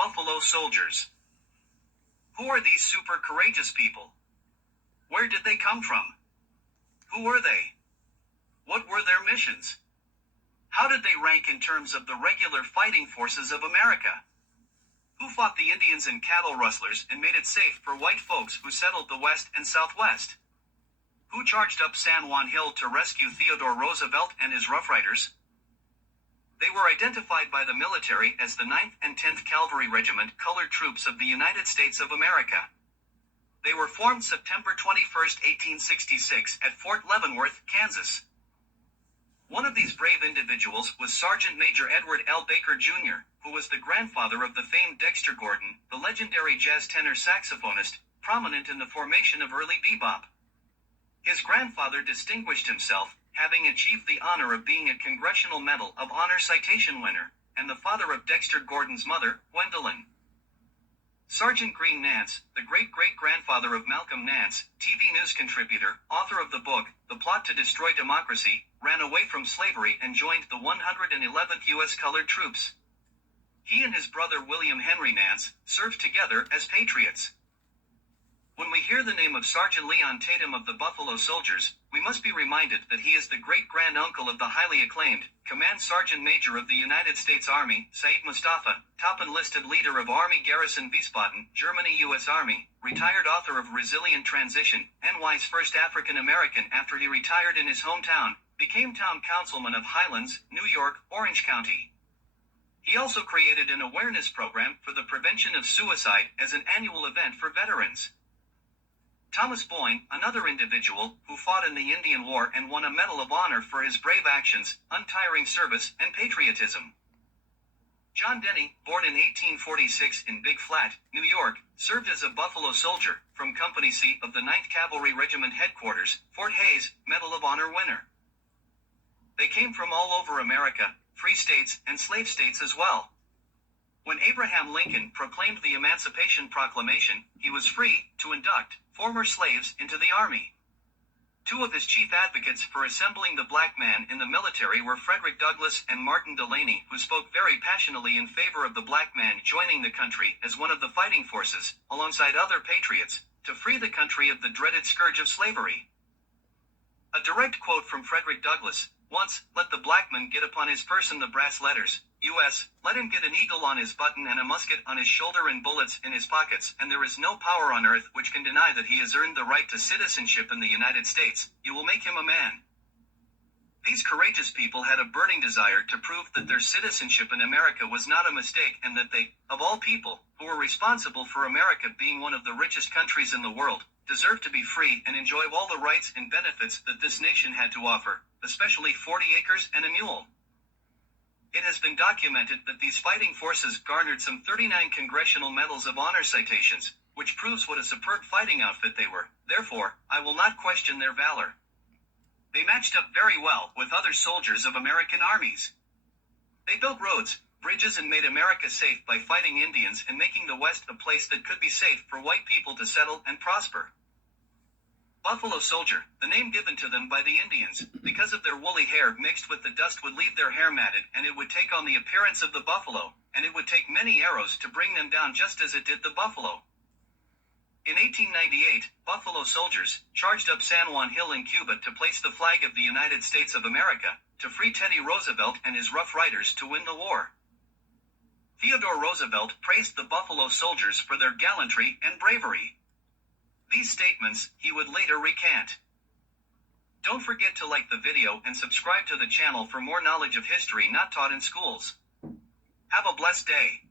Buffalo Soldiers. Who are these super courageous people? Where did they come from? Who were they? What were their missions? How did they rank in terms of the regular fighting forces of America? Who fought the Indians and cattle rustlers and made it safe for white folks who settled the West and Southwest? Who charged up San Juan Hill to rescue Theodore Roosevelt and his Rough Riders? They were identified by the military as the 9th and 10th Cavalry Regiment Colored Troops of the United States of America. They were formed September 21, 1866 at Fort Leavenworth, Kansas. One of these brave individuals was Sergeant Major Edward L. Baker, Jr., who was the grandfather of the famed Dexter Gordon, the legendary jazz tenor saxophonist, prominent in the formation of early bebop. His grandfather distinguished himself, having achieved the honor of being a Congressional Medal of Honor citation winner, and the father of Dexter Gordon's mother, Gwendolyn. Sergeant Green Nance, the great-great-grandfather of Malcolm Nance, TV news contributor, author of the book, The Plot to Destroy Democracy, ran away from slavery and joined the 111th U.S. Colored Troops. He and his brother William Henry Nance served together as patriots. When we hear the name of Sergeant Leon Tatum of the Buffalo Soldiers, we must be reminded that he is the great-grand-uncle of the highly acclaimed Command Sergeant Major of the United States Army, Said Mustafa, top enlisted leader of Army Garrison Wiesbaden, Germany, U.S. Army, retired author of Resilient Transition, NY's first African-American after he retired in his hometown, became town councilman of Highlands, New York, Orange County. He also created an awareness program for the prevention of suicide as an annual event for veterans. Thomas Boyne, another individual who fought in the Indian War and won a Medal of Honor for his brave actions, untiring service, and patriotism. John Denny, born in 1846 in Big Flat, New York, served as a Buffalo Soldier from Company C of the 9th Cavalry Regiment Headquarters, Fort Hays, Medal of Honor winner. They came from all over America, free states and slave states as well. When Abraham Lincoln proclaimed the Emancipation Proclamation, he was free to induct former slaves into the Army. Two of his chief advocates for assembling the black man in the military were Frederick Douglass and Martin Delany, who spoke very passionately in favor of the black man joining the country as one of the fighting forces, alongside other patriots, to free the country of the dreaded scourge of slavery. A direct quote from Frederick Douglass, once, "Let the black man get upon his person the brass letters, U.S., let him get an eagle on his button and a musket on his shoulder and bullets in his pockets, and there is no power on earth which can deny that he has earned the right to citizenship in the United States. You will make him a man." These courageous people had a burning desire to prove that their citizenship in America was not a mistake and that they, of all people, who were responsible for America being one of the richest countries in the world, deserved to be free and enjoy all the rights and benefits that this nation had to offer, especially 40 acres and a mule. It has been documented that these fighting forces garnered some 39 Congressional Medals of Honor citations, which proves what a superb fighting outfit they were. Therefore, I will not question their valor. They matched up very well with other soldiers of American armies. They built roads, bridges, and made America safe by fighting Indians and making the West a place that could be safe for white people to settle and prosper. Buffalo Soldier, the name given to them by the Indians, because of their woolly hair mixed with the dust would leave their hair matted and it would take on the appearance of the buffalo, and it would take many arrows to bring them down just as it did the buffalo. In 1898, Buffalo Soldiers charged up San Juan Hill in Cuba to place the flag of the United States of America, to free Teddy Roosevelt and his Rough Riders to win the war. Theodore Roosevelt praised the Buffalo Soldiers for their gallantry and bravery. These statements he would later recant. Don't forget to like the video and subscribe to the channel for more knowledge of history not taught in schools. Have a blessed day.